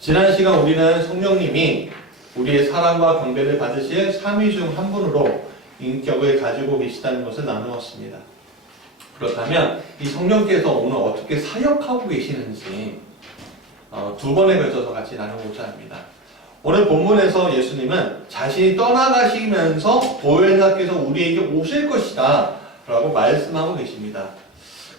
지난 시간 우리는 성령님이 우리의 사랑과 경배를 받으실 3위 중 한 분으로 인격을 가지고 계시다는 것을 나누었습니다. 그렇다면 이 성령께서 오늘 어떻게 사역하고 계시는지 두 번에 걸쳐서 같이 나누고자 합니다. 오늘 본문에서 예수님은 자신이 떠나가시면서 보혜사께서 우리에게 오실 것이다 라고 말씀하고 계십니다.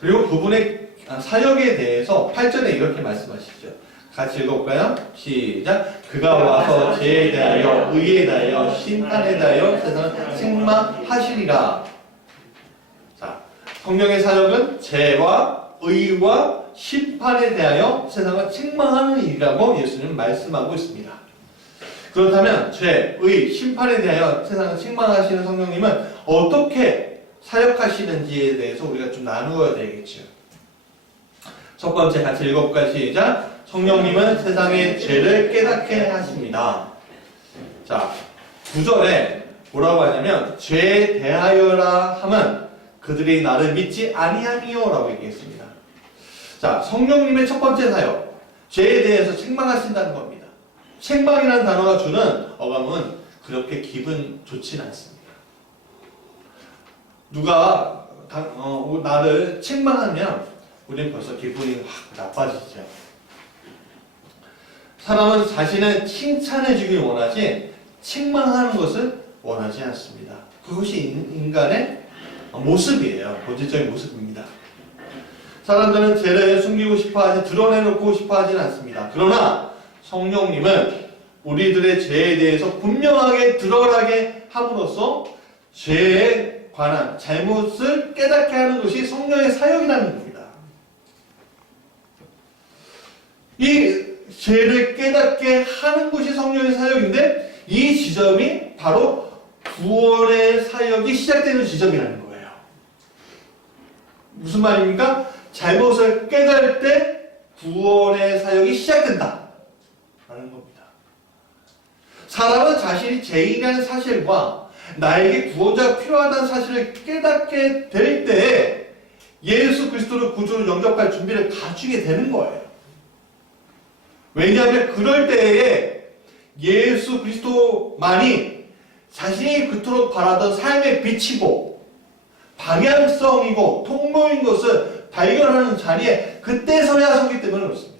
그리고 그분의 사역에 대해서 8절에 이렇게 말씀하시죠. 같이 읽어볼까요? 시작. 그가 와서 죄에 대하여 의에 대하여 심판에 대하여 세상을 책망하시리라. 자, 성령의 사역은 죄와 의와 심판에 대하여 세상을 책망하는 일이라고 예수님은 말씀하고 있습니다. 그렇다면 죄, 의, 심판에 대하여 세상을 책망하시는 성령님은 어떻게 사역하시는지에 대해서 우리가 좀 나누어야 되겠죠. 첫 번째 같이 읽어볼까요? 시작. 성령님은 세상의 죄를 깨닫게 하십니다. 자, 9절에 뭐라고 하냐면 죄에 대하여라 함은 그들이 나를 믿지 아니하니요 라고 얘기했습니다. 자, 성령님의 첫 번째 사역, 죄에 대해서 책망하신다는 겁니다. 책망이라는 단어가 주는 어감은 그렇게 기분 좋지는 않습니다. 누가 나를 책망하면 우리는 벌써 기분이 확 나빠지죠. 사람은 자신을 칭찬해주길 원하지 책망하는 것을 원하지 않습니다. 그것이 인간의 모습이에요. 본질적인 모습입니다. 사람들은 죄를 숨기고 싶어하지 드러내놓고 싶어하지는 않습니다. 그러나 성령님은 우리들의 죄에 대해서 분명하게 드러나게 함으로써 죄에 관한 잘못을 깨닫게 하는 것이 성령의 사역이라는 겁니다. 이 죄를 깨닫게 하는 것이 성령의 사역인데 이 지점이 바로 구원의 사역이 시작되는 지점이라는 거예요. 무슨 말입니까? 잘못을 깨달을 때 구원의 사역이 시작된다 라는 겁니다. 사람은 자신이 죄인이라는 사실과 나에게 구원자가 필요하다는 사실을 깨닫게 될 때 예수 그리스도를 구주로 영접할 준비를 갖추게 되는 거예요. 왜냐하면 그럴 때에 예수 그리스도만이 자신이 그토록 바라던 삶의 빛이고 방향성이고 통로인 것을 발견하는 자리에 그때서야 서기 때문에 그렇습니다.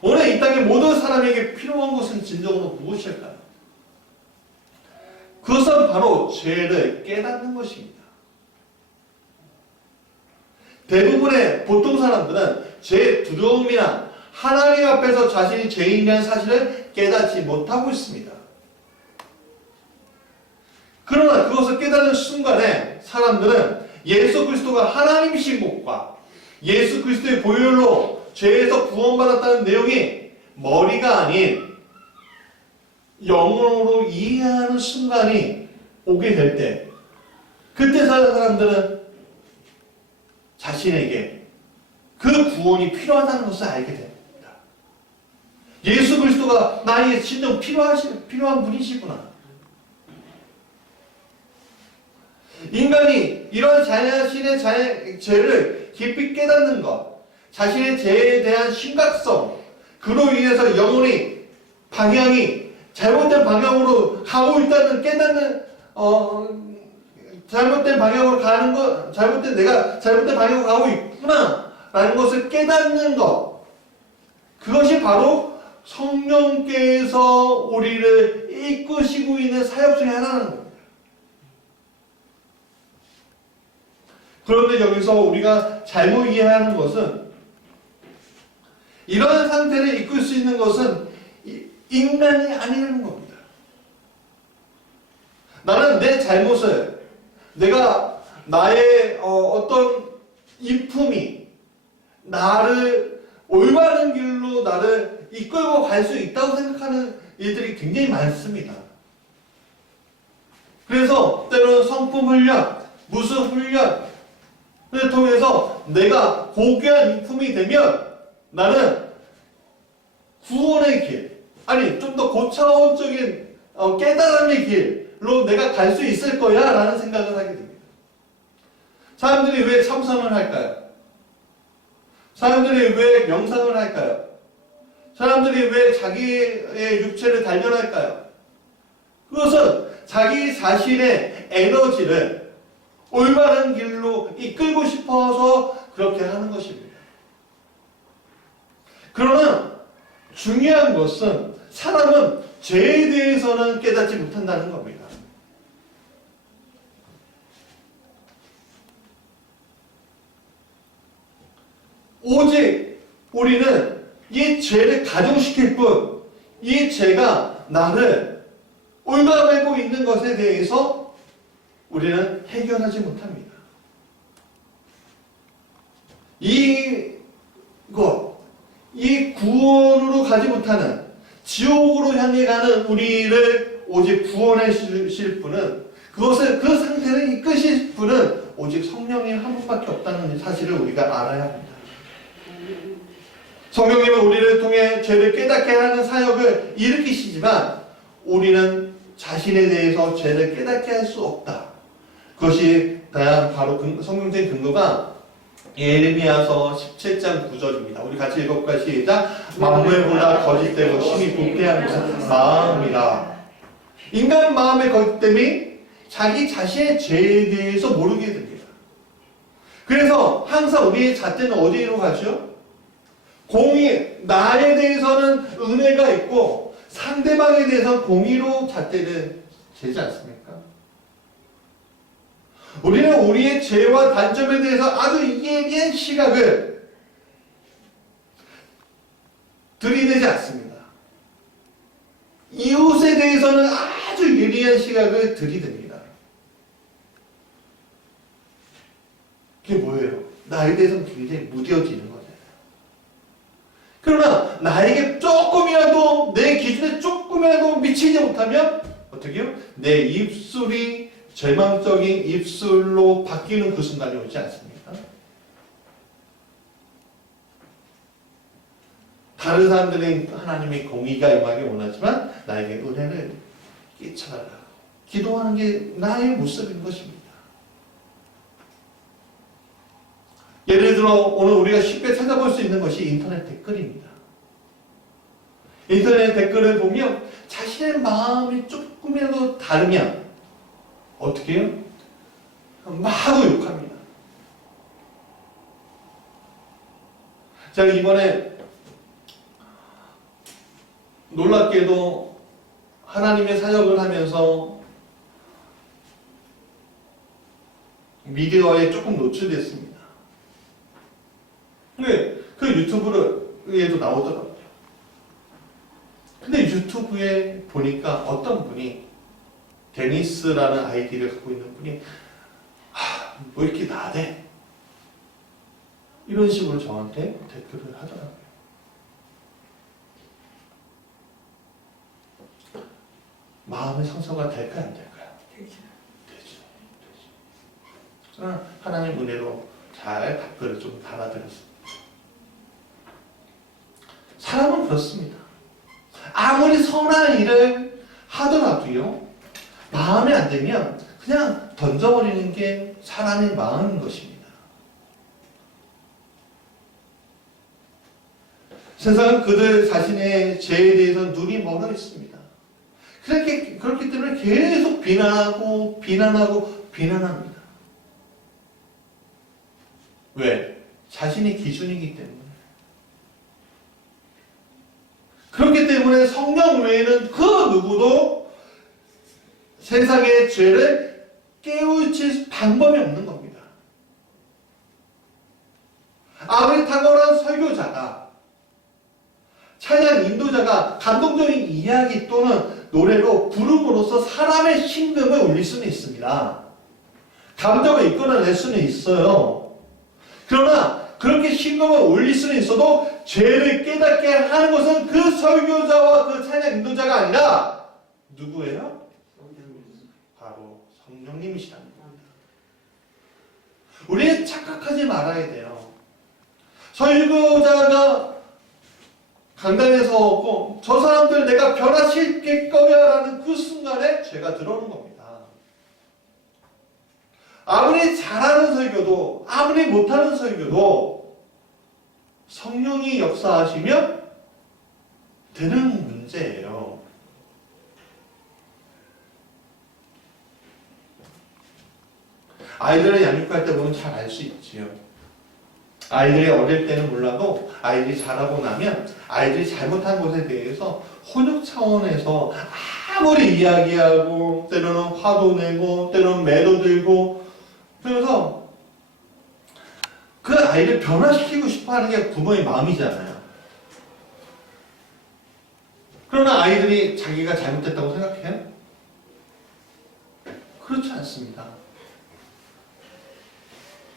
오늘 이 땅의 모든 사람에게 필요한 것은 진정으로 무엇일까요? 그것은 바로 죄를 깨닫는 것입니다. 대부분의 보통 사람들은 죄의 두려움이나 하나님 앞에서 자신이 죄인이라는 사실을 깨닫지 못하고 있습니다. 그러나 그것을 깨닫는 순간에 사람들은 예수 그리스도가 하나님이신 것과 예수 그리스도의 보혈로 죄에서 구원받았다는 내용이 머리가 아닌 영으로 이해하는 순간이 오게 될 때 그때 사람들은 자신에게 그 구원이 필요하다는 것을 알게 됩니다. 예수 그리스도가 나에게 진정 필요한 분이시구나. 인간이 이런 자신의 죄를 깊이 깨닫는 것, 자신의 죄에 대한 심각성, 그로 인해서 영혼이 방향이 잘못된 방향으로 가고 있다는 깨닫는 잘못된 방향으로 가는 것, 내가 잘못된 방향으로 가고 있구나 라는 것을 깨닫는 것, 그것이 바로 성령께서 우리를 이끄시고 있는 사역 중에 하나라는 겁니다. 그런데 여기서 우리가 잘못 이해하는 것은 이런 상태를 이끌 수 있는 것은 인간이 아니라는 겁니다. 나는 내 잘못을 내가 나의 어떤 인품이 나를 올바른 길로 나를 이끌고 갈 수 있다고 생각하는 일들이 굉장히 많습니다. 그래서 때로는 성품 훈련, 무술 훈련을 통해서 내가 고귀한 인품이 되면 나는 구원의 길, 아니 좀 더 고차원적인 깨달음의 길로 내가 갈 수 있을 거야 라는 생각을 하게 됩니다. 사람들이 왜 참선을 할까요? 사람들이 왜 명상을 할까요? 사람들이 왜 자기의 육체를 단련할까요? 그것은 자기 자신의 에너지를 올바른 길로 이끌고 싶어서 그렇게 하는 것입니다. 그러나 중요한 것은 사람은 죄에 대해서는 깨닫지 못한다는 겁니다. 오직 우리는 이 죄를 가중시킬 뿐, 이 죄가 나를 올가매고 있는 것에 대해서 우리는 해결하지 못합니다. 이 구원으로 가지 못하는 지옥으로 향해 가는 우리를 오직 구원해 주실 분은, 그것을 그 상태를 이끄실 분은 오직 성령님 한 분밖에 없다는 사실을 우리가 알아야 합니다. 성령님은 우리를 통해 죄를 깨닫게 하는 사역을 일으키시지만 우리는 자신에 대해서 죄를 깨닫게 할 수 없다. 그것이 바로 성경적인 근거가 예레미야서 17장 9절입니다. 우리 같이 읽어볼까요? 시작. 만물보다 거짓되고 심히 부패한 것은 마음이라. 인간 마음의 거짓됨이 자기 자신의 죄에 대해서 모르게 됩니다. 그래서 항상 우리의 잣대는 어디로 가죠? 나에 대해서는 은혜가 있고 상대방에 대해서는 공의로 잣대를 재지 않습니까? 우리는 우리의 죄와 단점에 대해서 아주 예리한 시각을 들이대지 않습니다. 이웃에 대해서는 아주 예리한 시각을 들이댑니다. 그게 뭐예요? 나에 대해서는 굉장히 무뎌지는 거잖아요. 그러나 나에게 조금이라도, 내 기준에 조금이라도 미치지 못하면 어떻게 해요? 내 입술이 절망적인 입술로 바뀌는 그 순간이 오지 않습니까? 다른 사람들은 하나님의 공의가 임하기 원하지만 나에게 은혜를 끼쳐달라고 기도하는 게 나의 모습인 것입니다. 예를 들어 오늘 우리가 쉽게 찾아볼 수 있는 것이 인터넷 댓글입니다. 인터넷 댓글을 보면 자신의 마음이 조금이라도 다르면 어떻게 해요? 마구 욕합니다. 제가 이번에 놀랍게도 하나님의 사역을 하면서 미디어에 조금 노출됐습니다. 근데 그 유튜브에도 나오더라고요. 근데 유튜브에 보니까 어떤 분이 데니스라는 아이디를 갖고 있는 분이 뭐 이렇게 나대? 이런 식으로 저한테 댓글을 하더라고요. 마음의 상처가 될까요? 안 될까요? 되죠. 저는 하나님 은혜로 잘 댓글을 좀 달아드렸습니다. 사람은 그렇습니다. 아무리 선한 일을 하더라도요, 마음에 안 들면 그냥 던져버리는 게 사람의 마음인 것입니다. 세상은 그들 자신의 죄에 대해서 눈이 멀어 있습니다. 그렇기 때문에 계속 비난합니다. 왜? 자신의 기준이기 때문에. 그렇기 때문에 성령 외에는 그 누구도 세상의 죄를 깨우칠 방법이 없는 겁니다. 아무리 탁월한 설교자가, 찬양 인도자가 감동적인 이야기 또는 노래로 부름으로써 사람의 심금을 울릴 수는 있습니다. 감정을 이끌어낼 수는 있어요. 그러나 그렇게 심금을 울릴 수는 있어도 죄를 깨닫게 하는 것은 그 설교자와 그 찬양 인도자가 아니라 누구예요? 바로 성령님이시라는 겁니다. 우리는 착각하지 말아야 돼요. 설교자가 강단에서 없고 저 사람들 내가 변화시킬 거야 라는 그 순간에 죄가 들어오는 겁니다. 아무리 잘하는 설교도, 아무리 못하는 설교도 성령이 역사하시면 되는 문제예요. 아이들을 양육할 때 보면 잘 알 수 있지요. 아이들이 어릴 때는 몰라도 아이들이 자라고 나면 아이들이 잘못한 것에 대해서 훈육 차원에서 아무리 이야기하고 때로는 화도 내고 때로는 매도 들고 그래서 그 아이를 변화시키고 싶어하는 게 부모의 마음이잖아요. 그러나 아이들이 자기가 잘못했다고 생각해요? 그렇지 않습니다.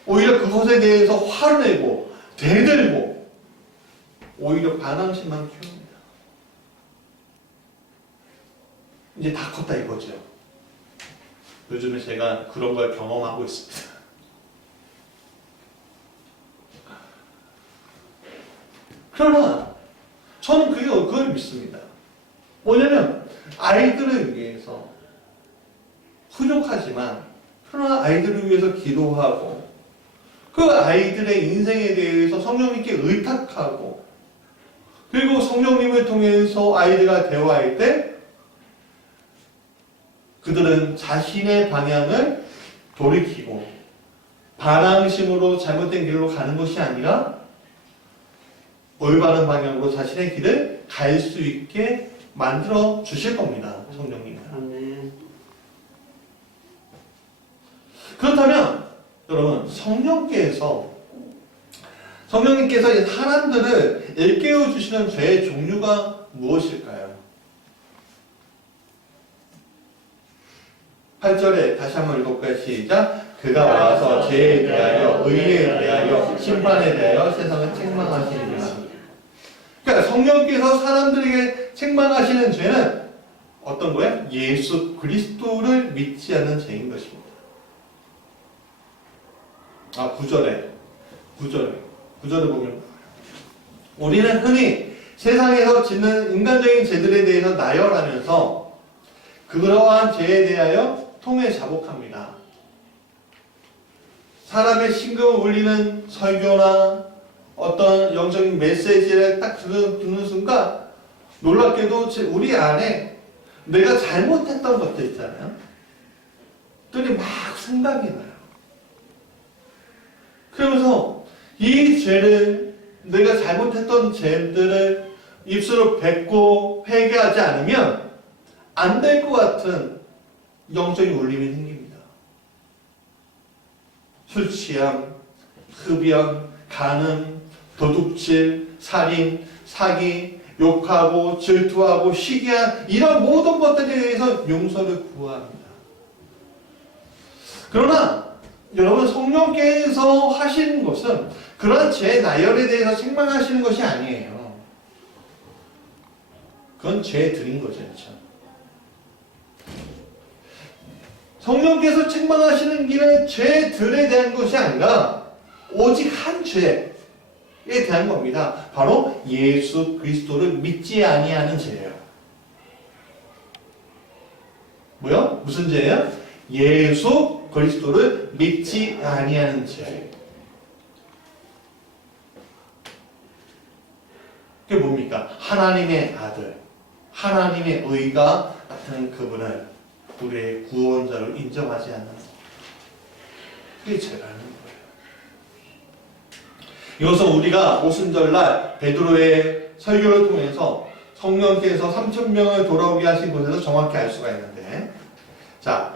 오히려 그것에 대해서 화를 내고 대들고 오히려 반항심만 키웁니다. 이제 다 컸다 이거죠. 요즘에 제가 그런 걸 경험하고 있습니다. 그러나 저는 그걸 믿습니다. 뭐냐면 아이들을 위해서 훈육하지만 그러나 아이들을 위해서 기도하고 그 아이들의 인생에 대해서 성령님께 의탁하고 그리고 성령님을 통해서 아이들과 대화할 때 그들은 자신의 방향을 돌이키고 반항심으로 잘못된 길로 가는 것이 아니라 올바른 방향으로 자신의 길을 갈 수 있게 만들어 주실 겁니다. 성령님은. 그렇다면 여러분 성령님께서 사람들을 일깨워 주시는 죄의 종류가 무엇일까요? 8절에 다시 한번 읽어볼까요? 시작. 그가 와서 죄에 대하여 의에 대하여 심판에 대하여 세상을 책망하시느니라. 그러니까 성령께서 사람들에게 책망하시는 죄는 어떤 거예요? 예수 그리스도를 믿지 않는 죄인 것입니다. 9절에 보면 우리는 흔히 세상에서 짓는 인간적인 죄들에 대해서 나열하면서 그러한 죄에 대하여 통해 자복합니다. 사람의 심금을 울리는 설교나 어떤 영적인 메시지를 딱 듣는 순간 놀랍게도 우리 안에 내가 잘못했던 것들 있잖아요. 들이 막 생각이 나요. 그러면서 이 죄를 내가 잘못했던 죄들을 입술로 뱉고 회개하지 않으면 안 될 것 같은 영적인 울림이 생깁니다. 술 취함, 흡연, 간음, 도둑질, 살인, 사기, 욕하고 질투하고 시기한 이런 모든 것들에 대해서 용서를 구합니다. 그러나 여러분 성령께서 하시는 것은 그런 죄 나열에 대해서 책망하시는 것이 아니에요. 그건 죄들인 거죠. 그렇죠? 성령께서 책망하시는 길은 죄들에 대한 것이 아니라 오직 한 죄에 대한 겁니다. 바로 예수 그리스도를 믿지 아니하는 죄예요. 뭐요? 무슨 죄예요? 예수 그리스도를 믿지 아니하는 죄. 그게 뭡니까? 하나님의 아들, 하나님의 의가 나타난 그분을 우리의 구원자로 인정하지 않는 것. 그게 죄라는 거예요. 이것은 우리가 오순절날 베드로의 설교를 통해서 성령께서 3,000명을 돌아오게 하신 곳에서 정확히 알 수가 있는데, 자,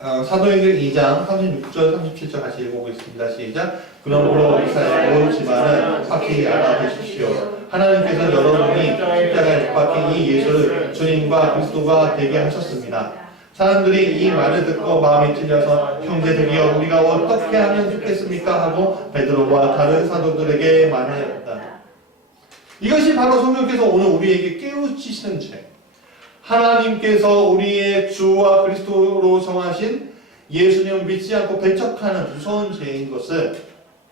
사도행전 2장 36절 37절 같이 읽어보겠습니다. 시작. 그러므로 이스라엘 온 집안은 확실히 알아보십시오. 하나님께서 여러분이 십자가에 못 박힌 이 예수를 주님과 그리스도가 되게 하셨습니다. 사람들이 이 말을 듣고 마음이 찔려서 형제들이여 우리가 어떻게 하면 좋겠습니까? 하고 베드로와 다른 사도들에게 말하였다. 이것이 바로 성령께서 오늘 우리에게 깨우치시는 죄. 하나님께서 우리의 주와 그리스도로 정하신 예수님을 믿지 않고 배척하는 무서운 죄인 것을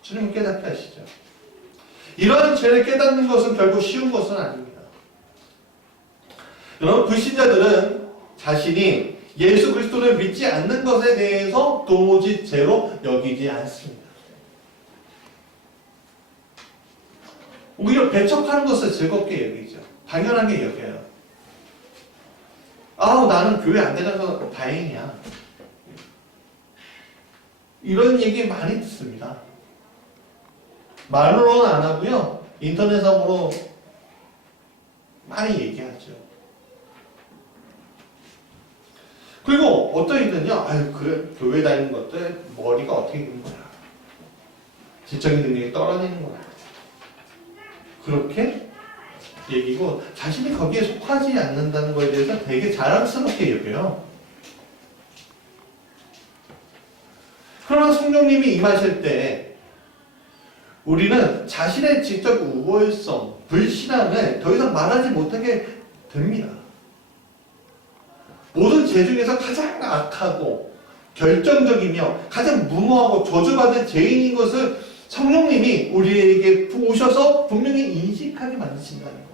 주님은 깨닫게 하시죠. 이러한 죄를 깨닫는 것은 결코 쉬운 것은 아닙니다. 여러분, 불신자들은 자신이 예수 그리스도를 믿지 않는 것에 대해서 도무지 죄로 여기지 않습니다. 오히려 배척하는 것을 즐겁게 여기죠. 당연하게 여겨요. 아우, 나는 교회 안 다녀서 다행이야. 이런 얘기 많이 듣습니다. 말로는 안 하고요. 인터넷상으로 많이 얘기하죠. 그리고 어떤 이들은요, 아유, 그래, 교회 다니는 것들 머리가 어떻게 되는 거야. 지적인 능력이 떨어지는 거야. 그렇게 얘기고, 자신이 거기에 속하지 않는다는 것에 대해서 되게 자랑스럽게 여겨요. 그러나 성령님이 임하실 때, 우리는 자신의 지적 우월성, 불신앙을 더 이상 말하지 못하게 됩니다. 모든 죄 중에서 가장 악하고 결정적이며 가장 무모하고 저주받은 죄인인 것을 성령님이 우리에게 오셔서 분명히 인식하게 만드신다는 거예요.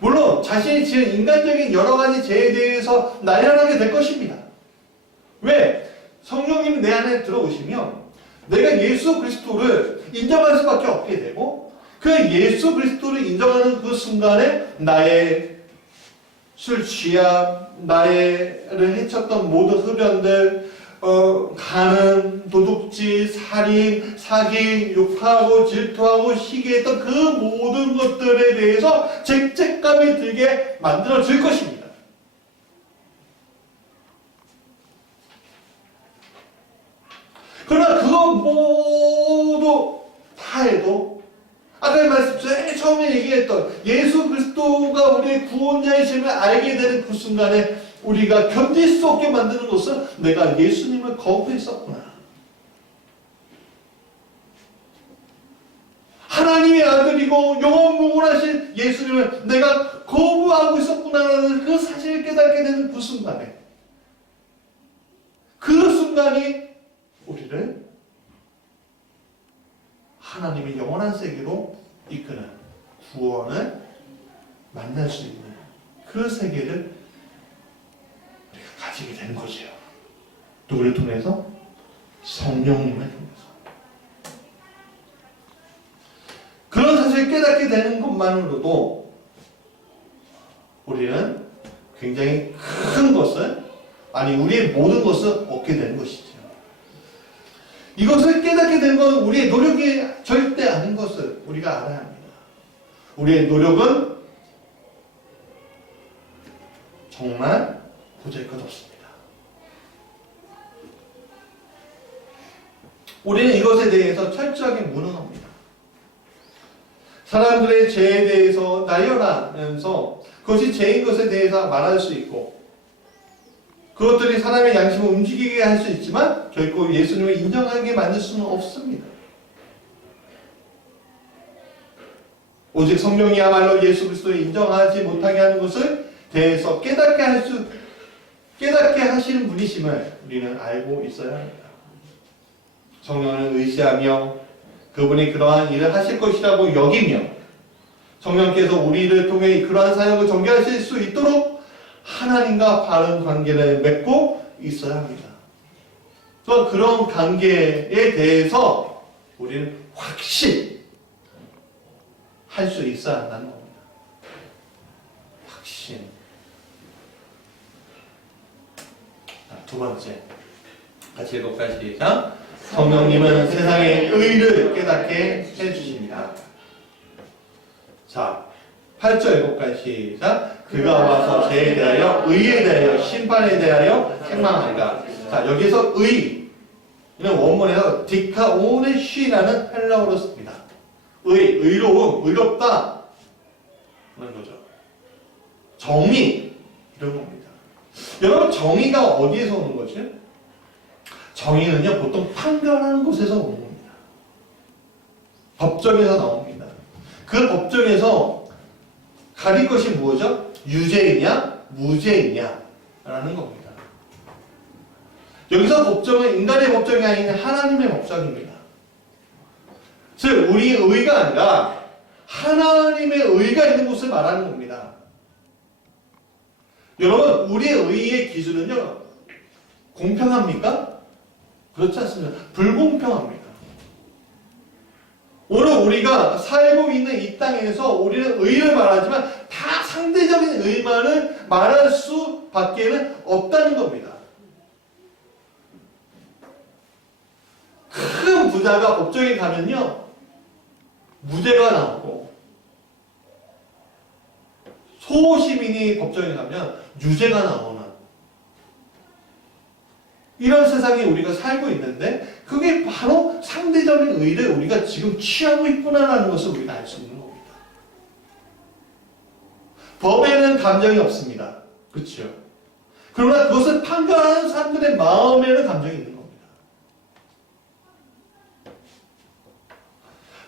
물론 자신이 지은 인간적인 여러 가지 죄에 대해서 나열하게 될 것입니다. 왜? 성령님이 내 안에 들어오시면 내가 예수 그리스도를 인정할 수밖에 없게 되고, 그 예수 그리스도를 인정하는 그 순간에 나의 술 취함, 나를 해쳤던 모든 흡연들, 가는, 도둑질, 살인, 사기, 욕하고 질투하고 시기했던 그 모든 것들에 대해서 죄책감이 들게 만들어질 것입니다. 그러나 그거 모두 다 해도 아까 말씀 제일 처음에 얘기했던 예수 그리스도가 우리의 구원자이심을 알게 되는 그 순간에 우리가 견딜 수 없게 만드는 것은 내가 예수님을 거부했었구나. 하나님의 아들이고 영원무궁하신 예수님을 내가 거부하고 있었구나라는 그 사실을 깨닫게 되는 그 순간에, 그 순간이 우리를 하나님의 영원한 세계로 이끄는 구원을 만날 수 있는 그 세계를 우리가 가지게 되는 거죠. 누구를 통해서? 성령님을 통해서. 그런 사실을 깨닫게 되는 것만으로도 우리는 굉장히 큰 것을, 아니 우리의 모든 것을 얻게 되는 것이죠. 이것을 깨닫게 된 건 우리의 노력이 절대 아닌 것을 우리가 알아야 합니다. 우리의 노력은 정말 보잘것없습니다. 우리는 이것에 대해서 철저하게 무능합니다. 사람들의 죄에 대해서 나열하면서 그것이 죄인 것에 대해서 말할 수 있고, 그것들이 사람의 양심을 움직이게 할 수 있지만 결코 예수님을 인정하게 만들 수는 없습니다. 오직 성령이야말로 예수 그리스도를 인정하지 못하게 하는 것을 대해서 깨닫게 하시는 분이심을 우리는 알고 있어야 합니다. 성령을 의지하며 그분이 그러한 일을 하실 것이라고 여기며, 성령께서 우리를 통해 그러한 사역을 전개하실 수 있도록 하나님과 바른 관계를 맺고 있어야 합니다. 또한 그런 관계에 대해서 우리는 확신할 수 있어야 한다는 겁니다. 확신. 두 번째, 같이 읽어볼까요? 시작. 성령님은 세상의 의를 깨닫게 해주십니다. 자, 8절 읽어볼까요? 시작. 그가 와서 죄에 대하여, 의에 대하여, 심판에 대하여 책망하리라. 자, 여기서 의, 이는 원문에서 디카오네시라는 헬라어로 씁니다. 의로움, 의롭다 그런 거죠. 정의, 이런 겁니다. 여러분, 정의가 어디에서 오는 거죠? 정의는요, 보통 판결하는 곳에서 오는 겁니다. 법정에서 나옵니다. 그 법정에서 가릴 것이 무엇이죠? 유죄이냐, 무죄이냐 라는 겁니다. 여기서 법정은 인간의 법정이 아닌 하나님의 법정입니다. 즉, 우리의 의가 아니라 하나님의 의가 있는 곳을 말하는 겁니다. 여러분, 우리의 의의 기준은요, 공평합니까? 그렇지 않습니다. 불공평합니다. 우리가 살고 있는 이 땅에서 우리는 의를 말하지만 다 상대적인 의만을 말할 수밖에는 없다는 겁니다. 큰 부자가 법정에 가면요, 무죄가 나오고, 소시민이 법정에 가면 유죄가 나오는 이런 세상에 우리가 살고 있는데, 그게 바로 상대적인 의를 우리가 지금 취하고 있구나라는 것을 우리가 알 수 있는 겁니다. 법에는 감정이 없습니다. 그렇죠? 그러나 그것을 판결하는 사람들의 마음에는 감정이 있는 겁니다.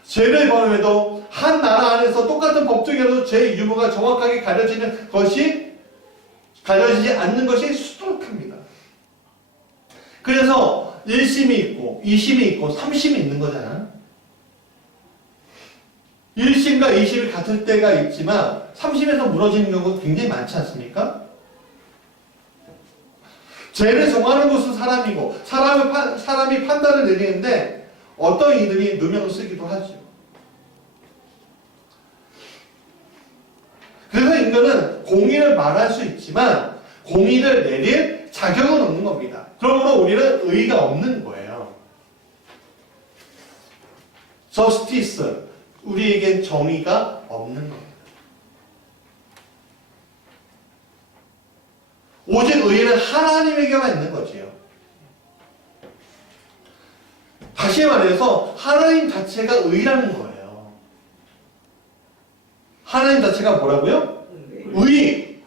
죄를 범해도 한 나라 안에서 똑같은 법정에도 죄의 유무가 정확하게 가려지지 않는 것이 수두룩합니다. 그래서 1심이 있고 2심이 있고 3심이 있는 거잖아. 1심과 2심이 같을 때가 있지만 3심에서 무너지는 경우가 굉장히 많지 않습니까? 죄를 정하는 것은 사람이고 사람이 판단을 내리는데 어떤 이들이 누명을 쓰기도 하죠. 그래서 인간은 공의를 말할 수 있지만 공의를 내릴 자격은 없는 겁니다. 그러므로 우리는 의의가 없는 거예요. justice, 우리에겐 정의가 없는 겁니다. 오직 의의는 하나님에게만 있는 거지요. 다시 말해서 하나님 자체가 의라는 거예요. 하나님 자체가 뭐라고요? 의.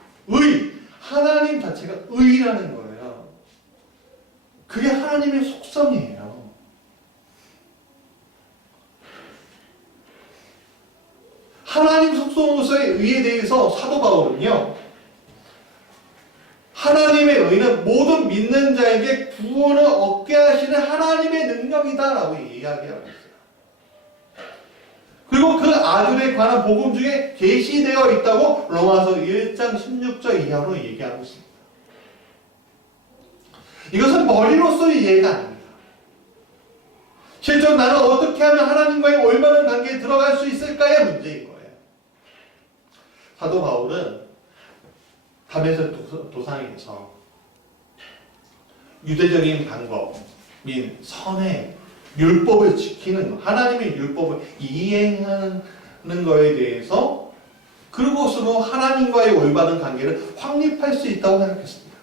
하나님 자체가 의라는 거예요. 그게 하나님의 속성이에요. 하나님 속성으로서의 의에 대해서 사도 바울은요, 하나님의 의는 모든 믿는 자에게 구원을 얻게 하시는 하나님의 능력이다라고 이야기하고 있어요. 그리고 그 아들에 관한 복음 중에 계시되어 있다고 로마서 1장 16절 이하로 얘기하고 있습니다. 이것은 머리로서의 이해가 아닙니다. 실제로 나는 어떻게 하면 하나님과의 올바른 관계에 들어갈 수 있을까의 문제인 거예요. 사도 바울은 다메섹 도상에서 유대적인 방법인 선행, 율법을 지키는 것, 하나님의 율법을 이행하는 거에 대해서 그것으로 하나님과의 올바른 관계를 확립할 수 있다고 생각했습니다.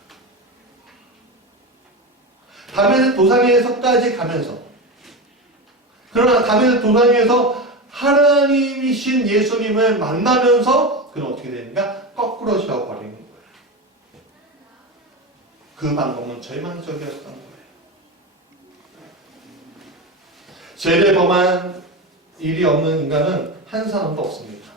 다메섹 도상에서까지 가면서, 그러나 다메섹 도상에서 하나님이신 예수님을 만나면서 그는 어떻게 되는가? 거꾸로 쉬어버리는 거예요. 그 방법은 절망적이었던 거예요. 죄를 범한 일이 없는 인간은 한 사람도 없습니다.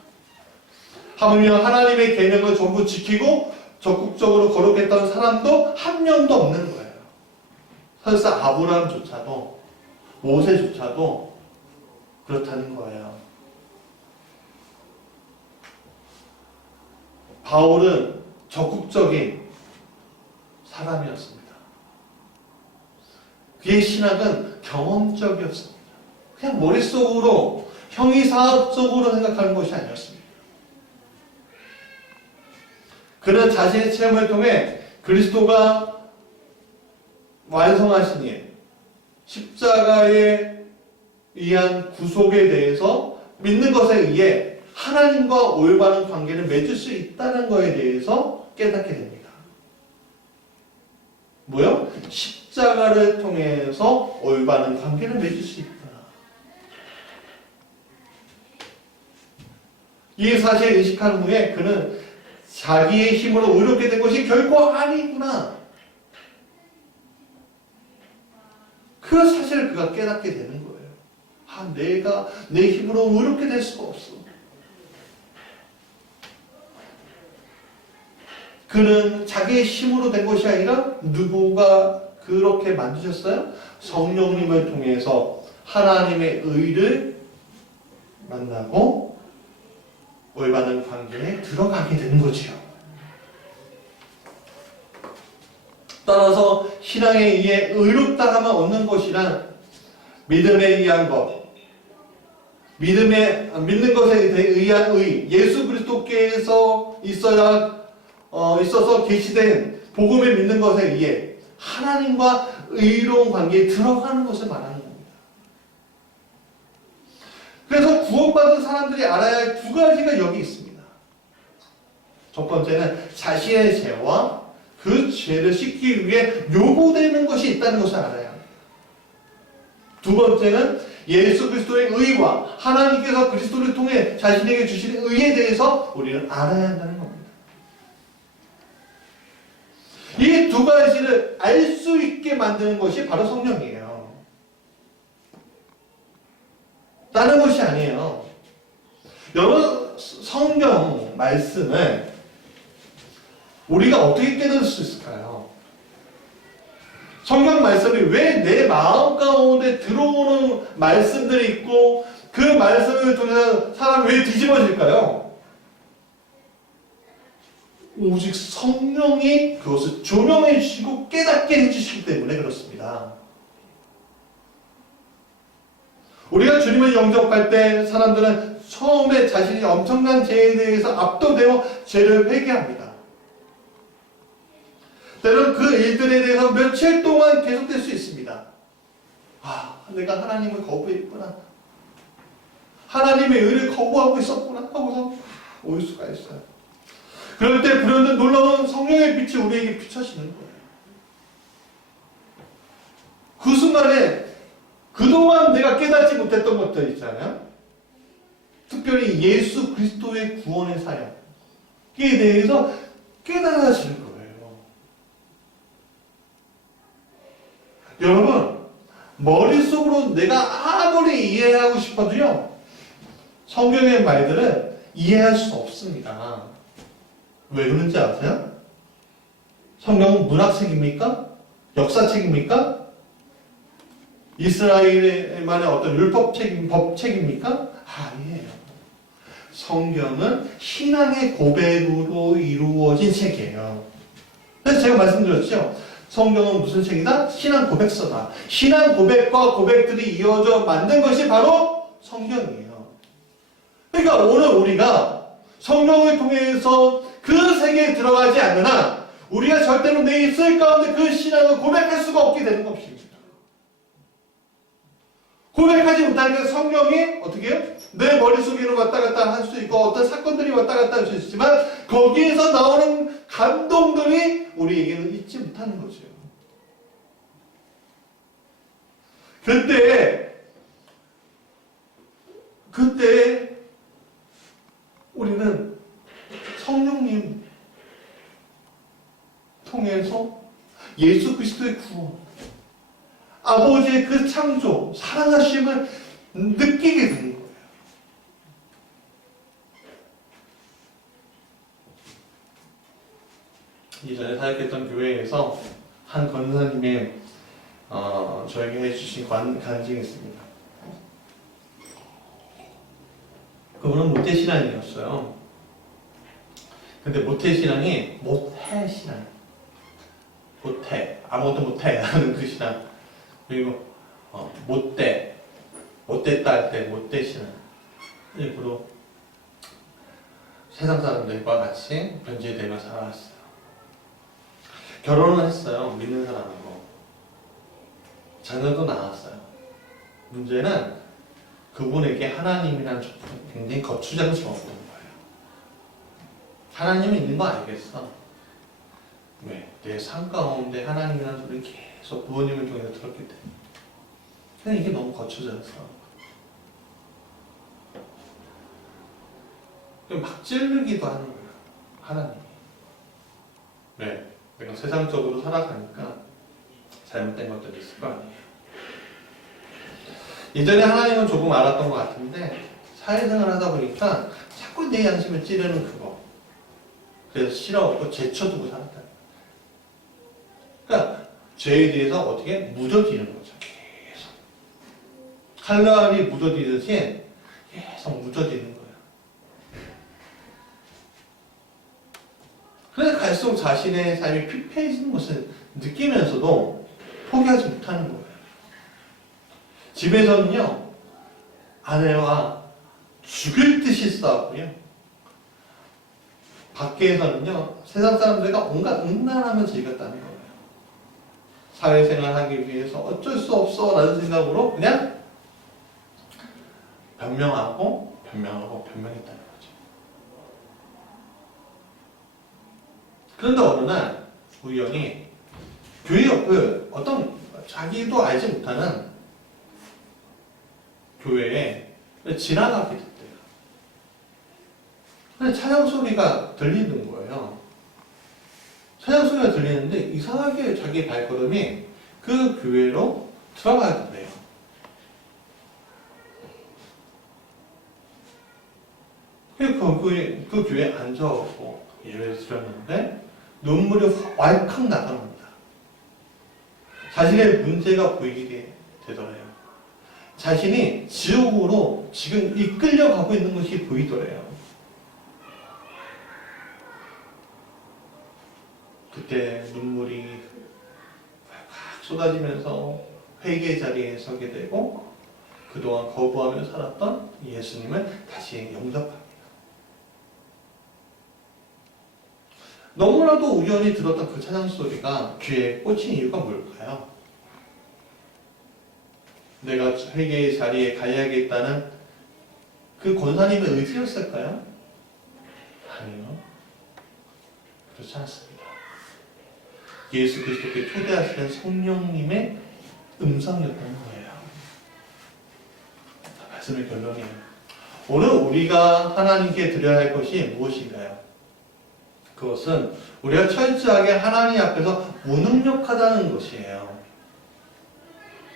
하물며 하나님의 계명을 전부 지키고 적극적으로 거룩했던 사람도 한 명도 없는 거예요. 설사 아브라함조차도, 모세조차도 그렇다는 거예요. 바울은 적극적인 사람이었습니다. 그의 신학은 경험적이었습니다. 그냥 머릿속으로 형이사업적으로 생각하는 것이 아니었습니다. 그는 자신의 체험을 통해 그리스도가 완성하신 일, 십자가에 의한 구속에 대해서 믿는 것에 의해 하나님과 올바른 관계를 맺을 수 있다는 것에 대해서 깨닫게 됩니다. 뭐요? 십자가를 통해서 올바른 관계를 맺을 수 있다. 이 사실을 인식한 후에 그는 자기의 힘으로 의롭게 된 것이 결코 아니구나. 그 사실을 그가 깨닫게 되는 거예요. 내가 내 힘으로 의롭게 될 수가 없어. 그는 자기의 힘으로 된 것이 아니라 누구가 그렇게 만드셨어요? 성령님을 통해서 하나님의 의를 만나고 올바른 관계에 들어가게 되는 거지요. 따라서 신앙에 의해 의롭다 하면 얻는 것이란 믿음에 의한 것, 믿는 것에 의한 의, 예수 그리스도께서 있어서 계시된 복음에 믿는 것에 의해 하나님과 의로운 관계에 들어가는 것을 말하는 겁니다. 그래서 구원받은 사람들이 알아야 할 두 가지가 여기 있습니다. 첫 번째는 자신의 죄와 그 죄를 씻기 위해 요구되는 것이 있다는 것을 알아야 합니다. 두 번째는 예수 그리스도의 의와 하나님께서 그리스도를 통해 자신에게 주시는 의에 대해서 우리는 알아야 한다는 겁니다. 이 두 가지를 알 수 있게 만드는 것이 바로 성령이에요. 다른 것이 아니에요. 여러분, 성경 말씀을 우리가 어떻게 깨달을 수 있을까요? 성경 말씀이 왜 내 마음 가운데 들어오는 말씀들이 있고 그 말씀을 통해서 사람이 왜 뒤집어질까요? 오직 성령이 그것을 조명해 주시고 깨닫게 해주시기 때문에 그렇습니다. 우리가 주님을 영접할 때 사람들은 처음에 자신이 엄청난 죄에 대해서 압도되어 죄를 회개합니다. 때로는 그 일들에 대해서 며칠 동안 계속될 수 있습니다. 아, 내가 하나님을 거부했구나. 하나님의 의를 거부하고 있었구나 하고서 올 수가 있어요. 그럴 때 불현듯 놀라운 성령의 빛이 우리에게 비춰지는 거예요. 그 순간에 그동안 내가 깨닫지 못했던 것들 있잖아요. 특별히 예수 그리스도의 구원의 사역에 대해서 깨달아지는 거예요. 여러분, 머릿속으로 내가 아무리 이해하고 싶어도요, 성경의 말들은 이해할 수 없습니다. 왜 그런지 아세요? 성경은 문학책입니까? 역사책입니까? 이스라엘만의 어떤 율법책, 법책입니까? 아니에요. 성경은 신앙의 고백으로 이루어진 책이에요. 그래서 제가 말씀드렸죠. 성경은 무슨 책이다? 신앙 고백서다. 신앙 고백과 고백들이 이어져 만든 것이 바로 성경이에요. 그러니까 오늘 우리가 성경을 통해서 그 세계에 들어가지 않는 한 우리가 절대로 내 입술 가운데 그 신앙을 고백할 수가 없게 되는 것입니다. 고백하지 못하니까 성령이 어떻게 해요? 내 머릿속에는 왔다 갔다 할 수 있고 어떤 사건들이 왔다 갔다 할 수 있지만 거기에서 나오는 감동들이 우리에게는 잊지 못하는 거죠. 그때 우리는 성령님 통해서 예수 그리스도의 구원, 아버지의 그 창조, 사랑하심을 느끼게 되는 거예요. 이전에 사역했던 교회에서 한 권사님의 저에게 해주신 간증이 있습니다. 그분은 모태신앙이었어요. 근데 모태신앙이 못해신앙, 못해, 아무것도 못해 하는 그 신앙. 그리고 못됐다 할 때 못되신앙. 일부러 세상 사람들과 같이 변질되며 살아왔어요. 결혼을 했어요. 믿는 사람하고. 자녀도 낳았어요. 문제는 그분에게 하나님이라는 조건이 굉장히 거추장스러웠던 거예요. 하나님은 있는 거 알겠어. 왜? 내 삶 가운데 하나님이라는 소리를 계속 부모님을 통해서 들었기 때문에. 그냥 이게 너무 거추장스러워. 막 찌르기도 하는 거예요. 하나님이. 왜? 내가 세상적으로 살아가니까 잘못된 것들이 있을 거 아니에요. 예전에 하나님은 조금 알았던 것 같은데 사회생활 하다 보니까 자꾸 내 양심을 찌르는 그거. 그래서 싫어하고 제쳐두고 살았다. 그러니까 죄에 대해서 어떻게 묻어지는 거죠. 계속. 칼날이 묻어지듯이 계속 묻어지는 거예요. 그래서 갈수록 자신의 삶이 피폐해지는 것을 느끼면서도 포기하지 못하는 거예요. 집에서는요, 아내와 죽일 듯이 싸우고요. 밖에서는요, 세상 사람들과 온갖 음란함을 즐겼다는 거예요. 사회생활 하기 위해서 어쩔 수 없어 라는 생각으로 그냥 변명했다는 거죠. 그런데 어느 날 우연히 교회 옆을 어떤 자기도 알지 못하는 교회에 지나가게 됐대요. 근데 찬양 소리가 들리는 거예요. 찬양 소리가 들리는데 이상하게 자기 발걸음이 그 교회로 들어가게 돼요. 그 교회에 앉아서 예배를 드렸는데 눈물이 왈칵 나갑니다. 자신의 문제가 보이게 되더래요. 자신이 지옥으로 지금 이끌려가고 있는 것이 보이더래요. 그때 눈물이 팍 쏟아지면서 회개 자리에 서게 되고 그동안 거부하며 살았던 예수님을 다시 영접합니다. 너무나도 우연히 들었던 그 찬양 소리가 귀에 꽂힌 이유가 뭘까요? 내가 회개의 자리에 가야겠다는 그 권사님의 의지였을까요? 아니요. 그렇지 않습니다. 예수 그리스도께 초대하시는 성령님의 음성이었던 거예요. 말씀의 결론이에요. 오늘 우리가 하나님께 드려야 할 것이 무엇인가요? 그것은 우리가 철저하게 하나님 앞에서 무능력하다는 것이에요.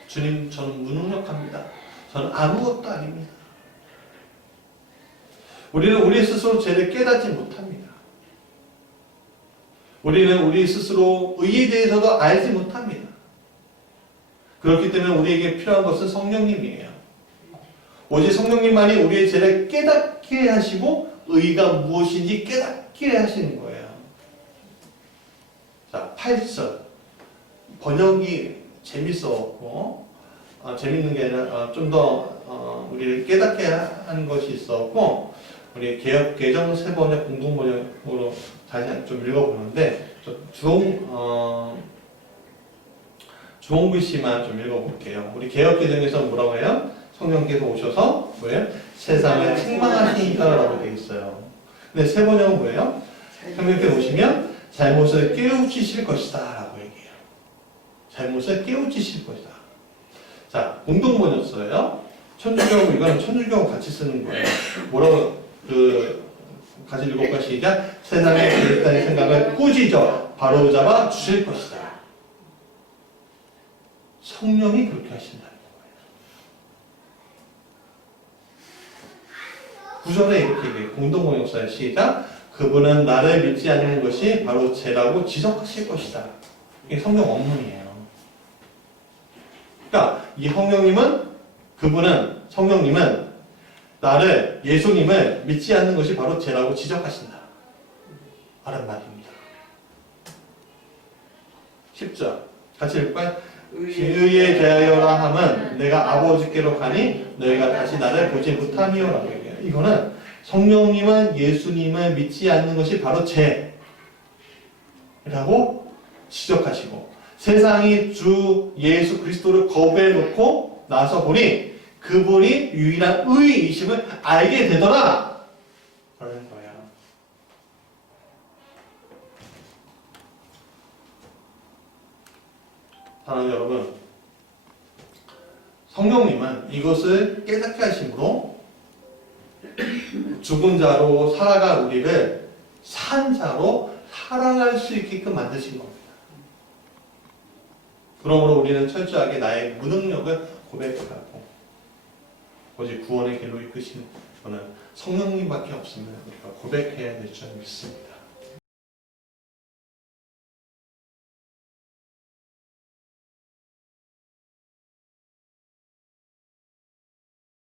주님, 저는 무능력합니다. 저는 아무것도 아닙니다. 우리는 우리 스스로 죄를 깨닫지 못합니다. 우리는 우리 스스로 의에 대해서도 알지 못합니다. 그렇기 때문에 우리에게 필요한 것은 성령님이에요. 오직 성령님만이 우리의 죄를 깨닫게 하시고 의가 무엇인지 깨닫게 하시는 거예요. 자, 8절 번역이 재밌었고 재밌는 게 아니라 좀 더 우리를 깨닫게 하는 것이 있었고 우리 개역 개정 세 번역 공동 번역으로 다시 좀 읽어보는데 주홍 글씨만 좀 읽어볼게요. 우리 개역 개정에서 뭐라고 해요? 성령께서 오셔서 뭐예요? 세상을 책망하시니까라고 되어 있어요. 근데 세 번역은 뭐예요? 성령께서 오시면 잘못을 깨우치실 것이다 라고 얘기해요. 잘못을 깨우치실 것이다. 자, 공동번역서예요. 천주교, 이거는 천주교하고 같이 쓰는 거예요. 뭐라고, 같이 읽어볼까? 시작. 세상에 그랬다는 생각을 꾸짖어 바로잡아 주실 것이다. 성령이 그렇게 하신다는 거예요. 9절에 이렇게 얘기해요. 공동번역서의 시작. 그분은 나를 믿지 않는 것이 바로 죄라고 지적하실 것이다. 이게 성경 원문이에요. 그러니까 이 성령님은 나를, 예수님을 믿지 않는 것이 바로 죄라고 지적하신다. 라는 말입니다. 10절 같이 읽을까요? 의에 대하여라 함은 내가 아버지께로 가니 너희가 다시 나를 보지 못하미요라고 얘기해요. 이거는 성령님은 예수님을 믿지 않는 것이 바로 죄라고 지적하시고 세상이 주 예수 그리스도를 거부해 놓고 나서 보니 그분이 유일한 의이심을 알게 되더라 라는 거예요. 사랑하는 여러분, 성령님은 이것을 깨닫게 하심으로 죽은 자로 살아갈 우리를 산 자로 살아갈 수 있게끔 만드신 겁니다. 그러므로 우리는 철저하게 나의 무능력을 고백하고 오직 구원의 길로 이끄시는 분은 성령님밖에 없음을 우리가 고백해야 될 줄 믿습니다.